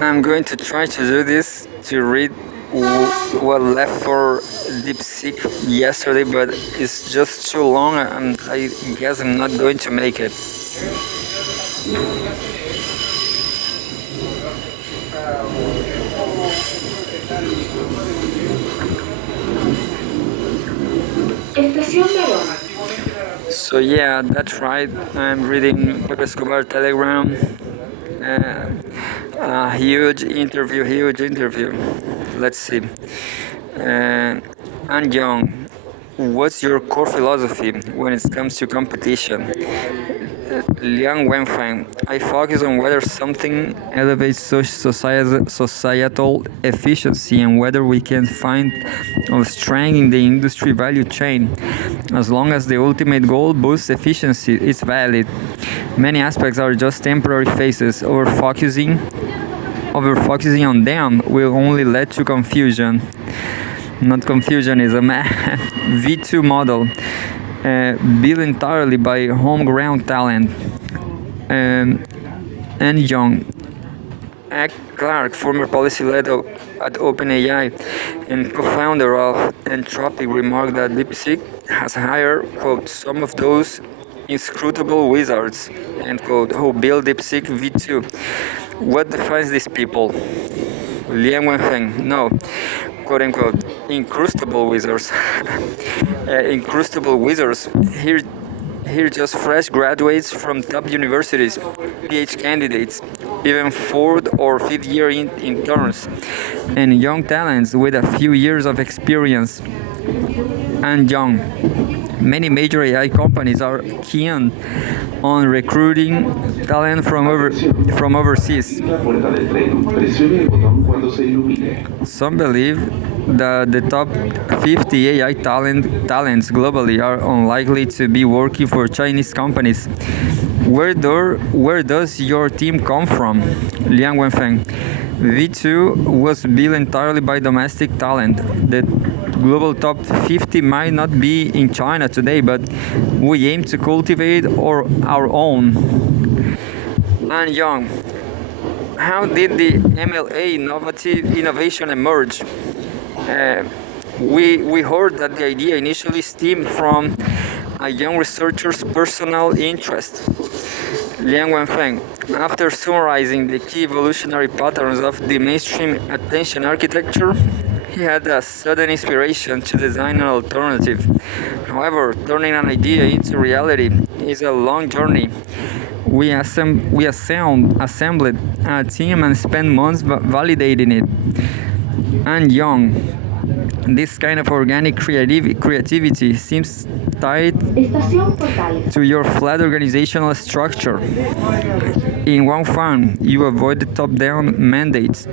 I'm going to try to do this to read what left for DeepSeek yesterday, but it's just too long, and I guess I'm not going to make it. Estación de aroma. So yeah, that's right. I'm reading Pepe Escobar Telegram. Huge interview, huge interview. Let's see. And Young, what's your core philosophy when it comes to competition? Liang Wenfeng, I focus on whether something elevates societal efficiency and whether we can find a strength in the industry value chain. As long as the ultimate goal boosts efficiency, it's valid. Many aspects are just temporary phases. Over-focusing on them will only lead to confusion. Not confusionism. V2 model. Built entirely by homegrown talent. And Young. Ed Clark, former policy lead at OpenAI and co-founder of Entropic, remarked that DeepSeek has hired, quote, some of those inscrutable wizards, end quote, who build DeepSeek V2. What defines these people? Liang Wenfeng, no, quote unquote, incrustable wizards. Incrustable wizards, here just fresh graduates from top universities, PhD candidates, even fourth or fifth year interns, and young talents with a few years of experience. And young. Many major AI companies are keen on recruiting talent from overseas. Some believe that the top 50 AI talents globally are unlikely to be working for Chinese companies. Where does your team come from? Liang Wenfeng. V2 was built entirely by domestic talent. The global top 50 might not be in China today, but we aim to cultivate our own. And Young, how did the MLA innovation emerge? We heard that the idea initially stemmed from a young researcher's personal interest. Liang Wenfeng, after summarizing the key evolutionary patterns of the mainstream attention architecture, he had a sudden inspiration to design an alternative. However, turning an idea into reality is a long journey. We assembled a team and spent months validating it. And Young, this kind of organic creativity seems tied to your flat organizational structure. In one fund, you avoid the top-down mandates,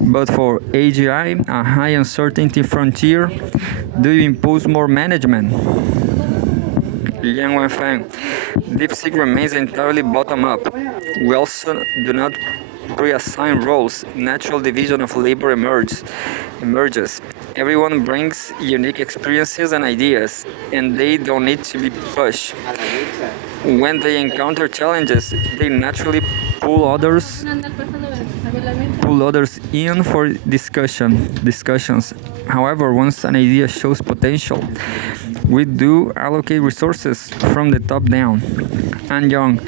but for AGI, a high uncertainty frontier, do you impose more management? Liang Wenfeng, DeepSeek remains entirely bottom-up. We also do not pre-assign roles. Natural division of labor emerges. Everyone brings unique experiences and ideas, and they don't need to be pushed. When they encounter challenges, they naturally pull others in for discussions. However, once an idea shows potential, we do allocate resources from the top down. And Young,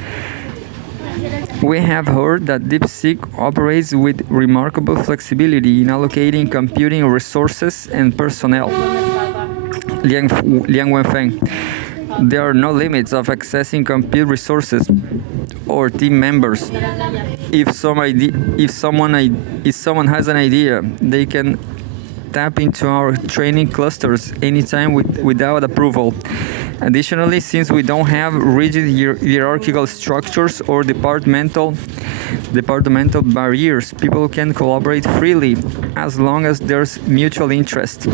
we have heard that DeepSeek operates with remarkable flexibility in allocating computing resources and personnel. Liang Wenfeng, there are no limits of accessing compute resources or team members. If someone has an idea, they can tap into our training clusters anytime without approval. Additionally, since we don't have rigid hierarchical structures or departmental barriers, people can collaborate freely as long as there's mutual interest.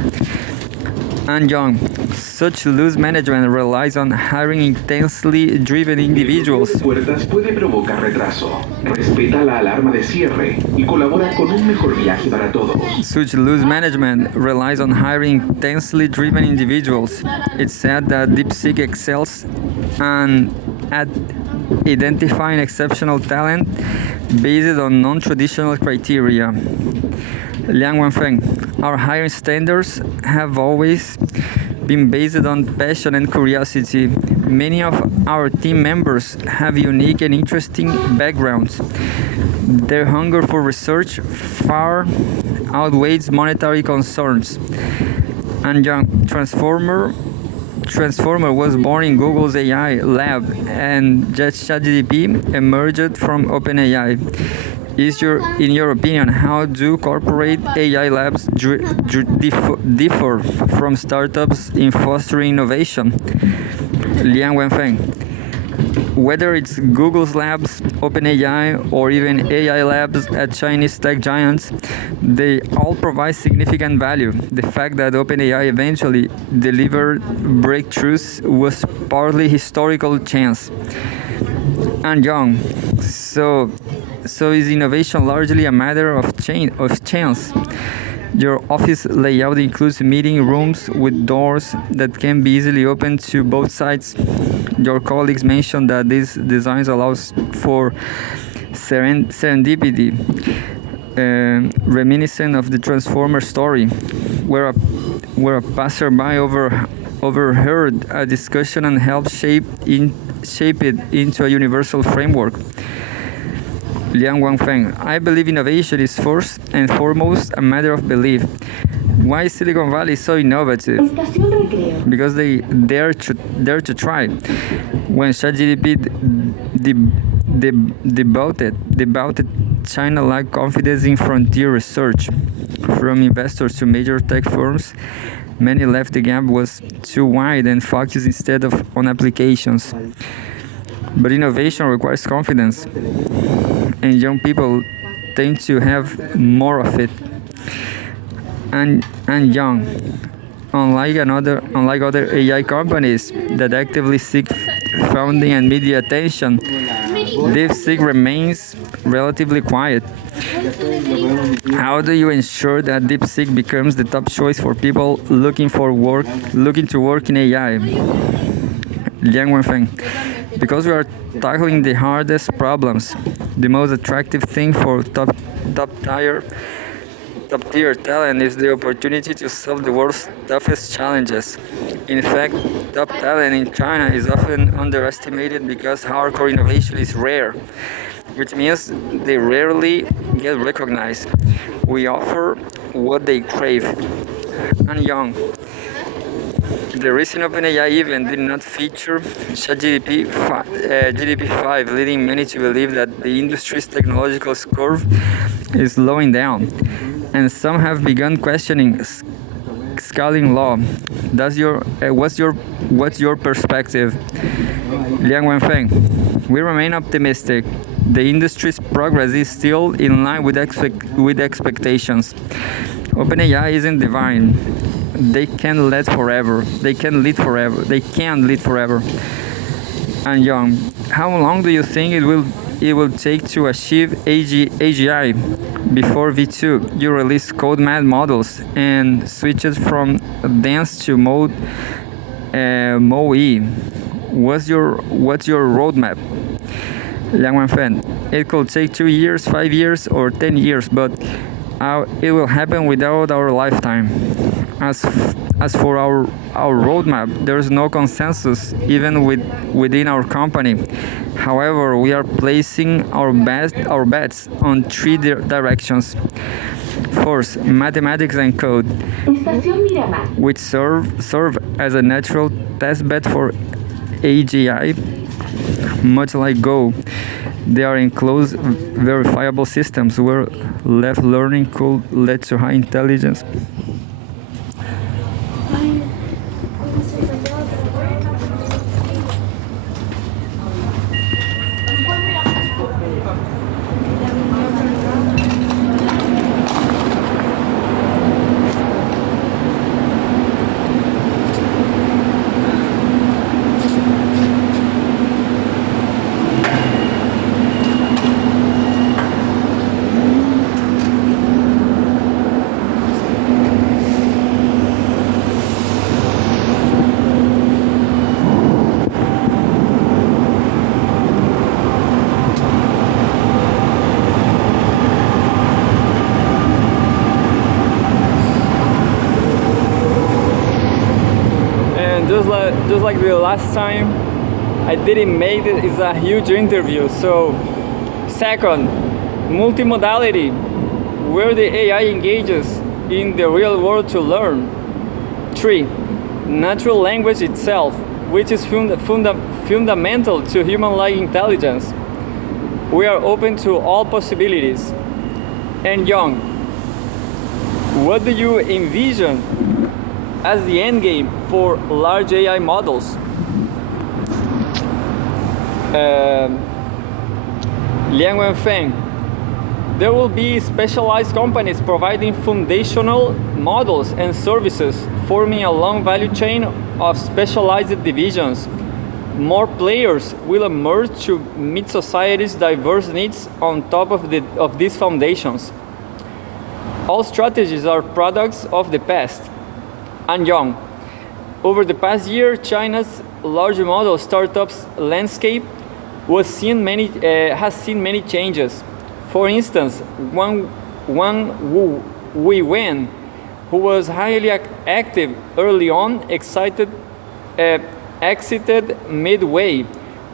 And Young, such loose management relies on hiring intensely driven individuals. Puertas puede provocar retraso. Respeta la alarma de cierre y colabora con un mejor viaje para todos. Such loose management relies on hiring intensely driven individuals. It's said that DeepSeek excels at identifying exceptional talent based on non-traditional criteria. Liang Wenfeng, our hiring standards have always been based on passion and curiosity. Many of our team members have unique and interesting backgrounds. Their hunger for research far outweighs monetary concerns. And young Transformer was born in Google's AI lab, and ChatGPT emerged from OpenAI. In your opinion, how do corporate AI labs differ from startups in fostering innovation? Liang Wenfeng. Whether it's Google's labs, OpenAI, or even AI labs at Chinese tech giants, they all provide significant value. The fact that OpenAI eventually delivered breakthroughs was partly historical chance. And young, so is innovation largely a matter of chance? Your office layout includes meeting rooms with doors that can be easily opened to both sides. Your colleagues mentioned that this design allows for serendipity, reminiscent of the Transformer story, where a passerby overheard a discussion and helped shape it into a universal framework. Liang Wenfeng, I believe innovation is first and foremost a matter of belief. Why is Silicon Valley so innovative? Because they dare to try. When ChatGPT debuted, China lacked confidence in frontier research. From investors to major tech firms, many left the gap was too wide and focused instead of on applications. But innovation requires confidence, and young people tend to have more of it. And young, unlike other AI companies that actively seek funding and media attention, DeepSeek remains relatively quiet. How do you ensure that DeepSeek becomes the top choice for people looking to work in AI? Liang Wenfeng. Because we are tackling the hardest problems, the most attractive thing for top tier talent is the opportunity to solve the world's toughest challenges. In fact, top talent in China is often underestimated because hardcore innovation is rare, which means they rarely get recognized. We offer what they crave. And young. The recent OpenAI event did not feature GDP5, leading many to believe that the industry's technological curve is slowing down. And some have begun questioning scaling law. What's your perspective? Liang Wenfeng, we remain optimistic. The industry's progress is still in line with expectations. OpenAI isn't divine. They can lead forever. And young, how long do you think it will take to achieve AGI? Before V2, you released code-mad models and switched from dense to MoE. What's your roadmap? Liang Wenfeng, it could take 2 years, 5 years, or 10 years, but it will happen without our lifetime. As for our roadmap, there is no consensus even within our company. However, we are placing our bets on three directions. First, mathematics and code, which serve as a natural test bed for AGI, much like Go. They are enclosed, verifiable systems where left learning could lead to high intelligence. just like the last time, I didn't make it. It's a huge interview. So, second, multimodality, where the AI engages in the real world to learn. 3. Natural language itself, which is fundamental to human-like intelligence. We are open to all possibilities. And Young, what do you envision as the end game for large AI models? Liang Wenfeng, there will be specialized companies providing foundational models and services, forming a long value chain of specialized divisions. More players will emerge to meet society's diverse needs on top of these foundations. All strategies are products of the past. And Young, over the past year, China's large model startups landscape has seen many changes. For instance, Wang Weiwen, who was highly active early on, exited midway,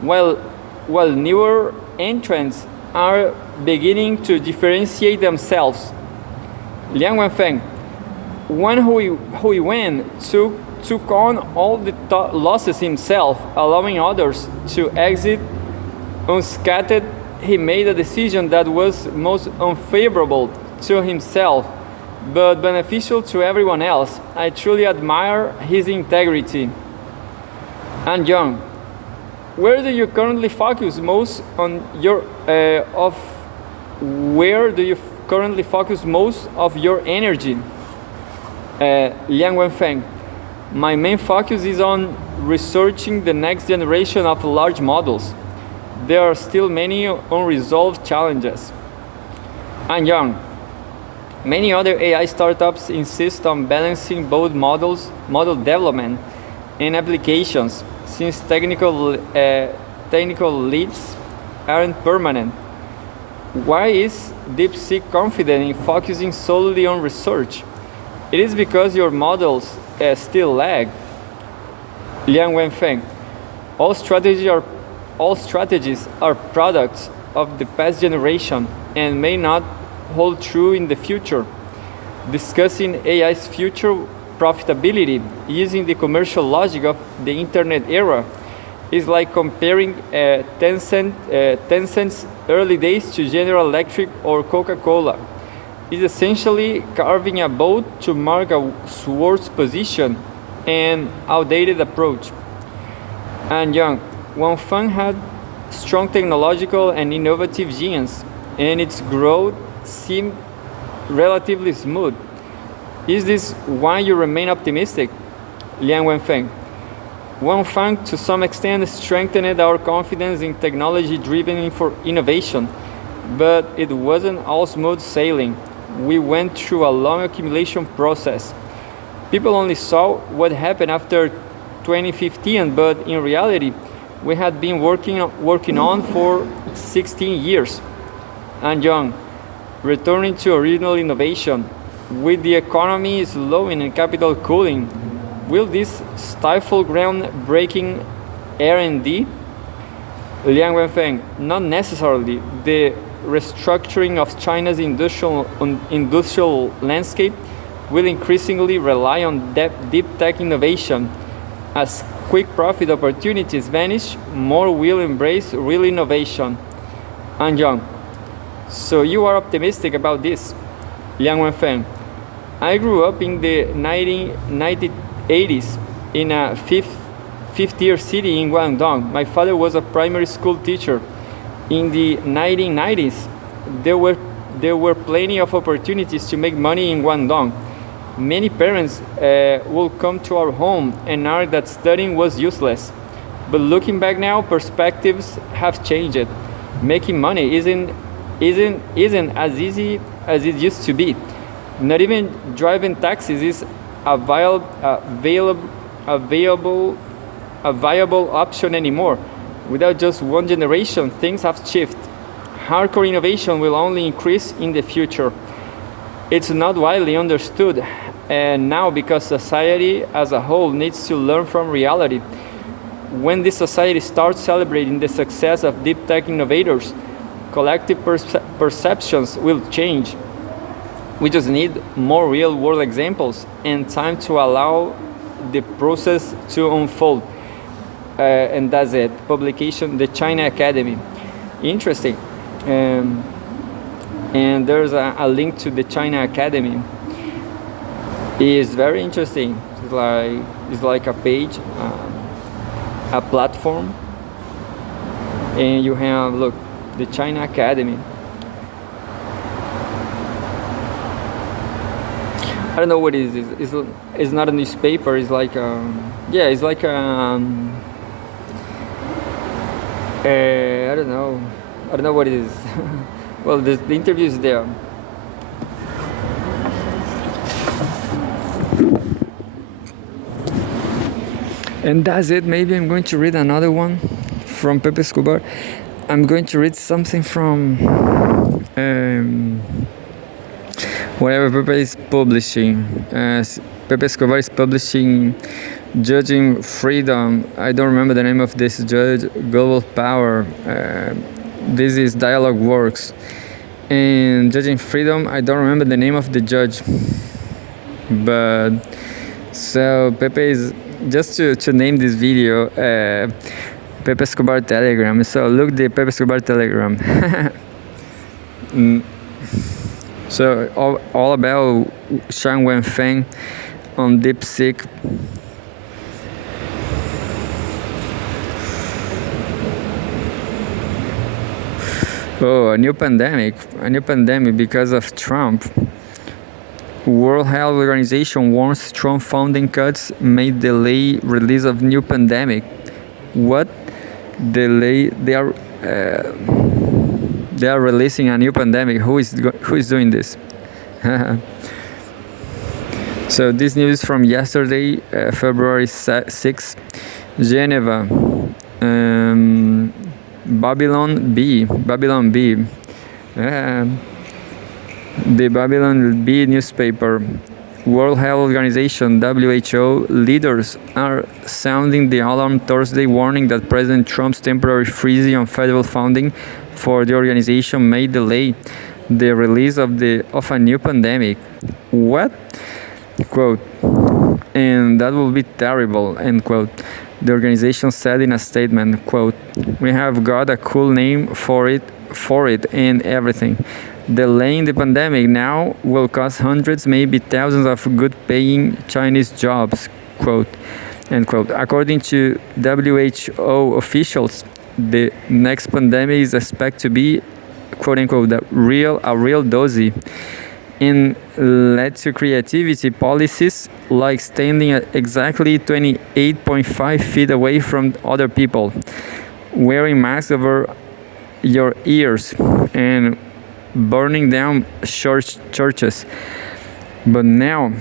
while newer entrants are beginning to differentiate themselves. Liang Wenfeng, Wang Weiwen took on all the losses himself, allowing others to exit unscathed. He made a decision that was most unfavorable to himself, but beneficial to everyone else. I truly admire his integrity. And Young, where do you currently focus most on your where do you currently focus most of your energy? Liang Wenfeng, my main focus is on researching the next generation of large models. There are still many unresolved challenges. And Young, many other AI startups insist on balancing both model development and applications, since technical leads aren't permanent. Why is DeepSeek confident in focusing solely on research? It is because your models still lag. Liang Wenfeng, all strategies are products of the past generation and may not hold true in the future. Discussing AI's future profitability using the commercial logic of the internet era is like comparing Tencent's early days to General Electric or Coca-Cola. It's essentially carving a boat to mark a swords position, an outdated approach. And Young, Wenfeng had strong technological and innovative genes, and its growth seemed relatively smooth. Is this why you remain optimistic? Liang Wenfeng, Wenfeng to some extent strengthened our confidence in technology-driven innovation, but it wasn't all smooth sailing. We went through a long accumulation process. People only saw what happened after 2015, but in reality, we had been working on for 16 years. And Young, returning to original innovation, with the economy slowing and capital cooling, will this stifle ground-breaking R&D? Liang Wenfeng, not necessarily. The restructuring of China's industrial landscape will increasingly rely on deep tech innovation. As quick profit opportunities vanish, more will embrace real innovation. And Young, so you are optimistic about this? Liang Wenfeng, I grew up in the 1980s in a fifth-tier city in Guangdong. My father was a primary school teacher. In the 1990s, there were plenty of opportunities to make money in Guangdong. Many parents will come to our home and argue that studying was useless. But looking back now, perspectives have changed. Making money isn't as easy as it used to be. Not even driving taxis is a viable option anymore. Without just one generation, things have shifted. Hardcore innovation will only increase in the future. It's not widely understood now because society as a whole needs to learn from reality. When this society starts celebrating the success of deep tech innovators, collective perceptions will change. We just need more real world examples and time to allow the process to unfold. And that's it. Publication, the China Academy. Interesting. And there's a link to the China Academy. It's very interesting. It's like a page, a platform, and you have, look, the China Academy. I don't know what it is. It's not a newspaper. It's like it's like I don't know. I don't know what it is. Well, the interview is there. And that's it. Maybe I'm going to read another one from Pepe Escobar. I'm going to read something from whatever Pepe is publishing. Pepe Escobar is publishing Judging Freedom. I don't remember the name of this judge. Global Power. This is Dialogue Works. And Judging Freedom, I don't remember the name of the judge. But so Pepe is, just to name this video, Pepe Escobar Telegram. So look the Pepe Escobar Telegram. So all about Shang Wenfeng on DeepSeek. Oh, a new pandemic because of Trump. World Health Organization warns Trump funding cuts may delay release of new pandemic. What? Delay? They are releasing a new pandemic. Who is doing this? So this news from yesterday, February 6th, Geneva, Babylon B. The Babylon B newspaper. World Health Organization (WHO) leaders are sounding the alarm Thursday, warning that President Trump's temporary freeze on federal funding for the organization may delay the release of a new pandemic. What? Quote, and that will be terrible, end quote. The organization said in a statement, quote, we have got a cool name for it and everything. Delaying the pandemic now will cost hundreds, maybe thousands of good-paying Chinese jobs, quote, end quote. According to WHO officials, the next pandemic is expected to be, quote unquote, a real dozy, and led to creativity policies like standing at exactly 28.5 feet away from other people, wearing masks over your ears, and burning down churches. But now,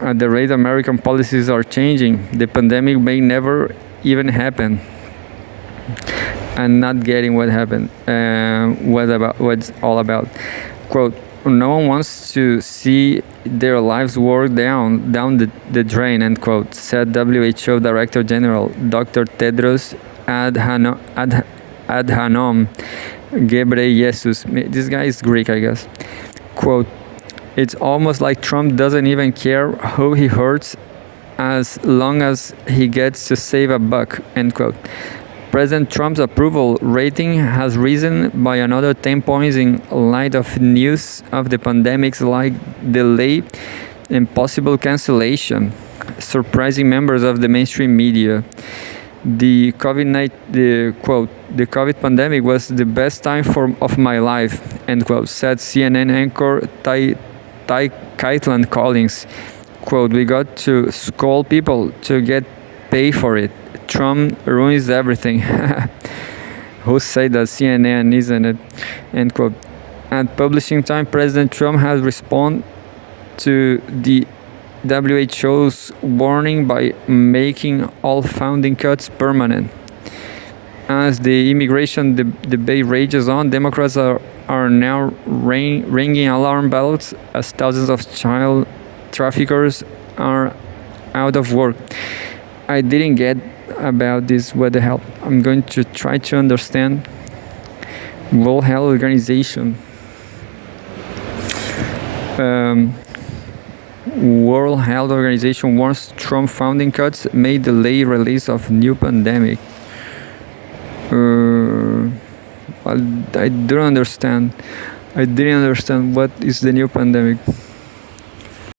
at the rate American policies are changing, the pandemic may never even happen. I'm not getting what happened. What's all about? Quote, no one wants to see their lives work down the drain, end quote, said WHO Director General Dr. Tedros Adhanom Ghebreyesus. This guy is Greek, I guess. Quote, it's almost like Trump doesn't even care who he hurts as long as he gets to save a buck, end quote. President Trump's approval rating has risen by another 10 points in light of news of the pandemic's like delay and possible cancellation, surprising members of the mainstream media. The COVID pandemic was the best time of my life, end quote, said CNN anchor Caitlin Collins. Quote, we got to scold people to get paid for it. Trump ruins everything. Who said that? CNN, isn't it? End quote. At publishing time, President Trump has responded to the WHO's warning by making all funding cuts permanent. As the immigration debate rages on, Democrats are now ringing alarm bells as thousands of child traffickers are out of work. I didn't get about this. What the hell? I'm going to try to understand World Health Organization. World Health Organization warns Trump funding cuts may delay release of new pandemic. I don't understand. I didn't understand what is the new pandemic.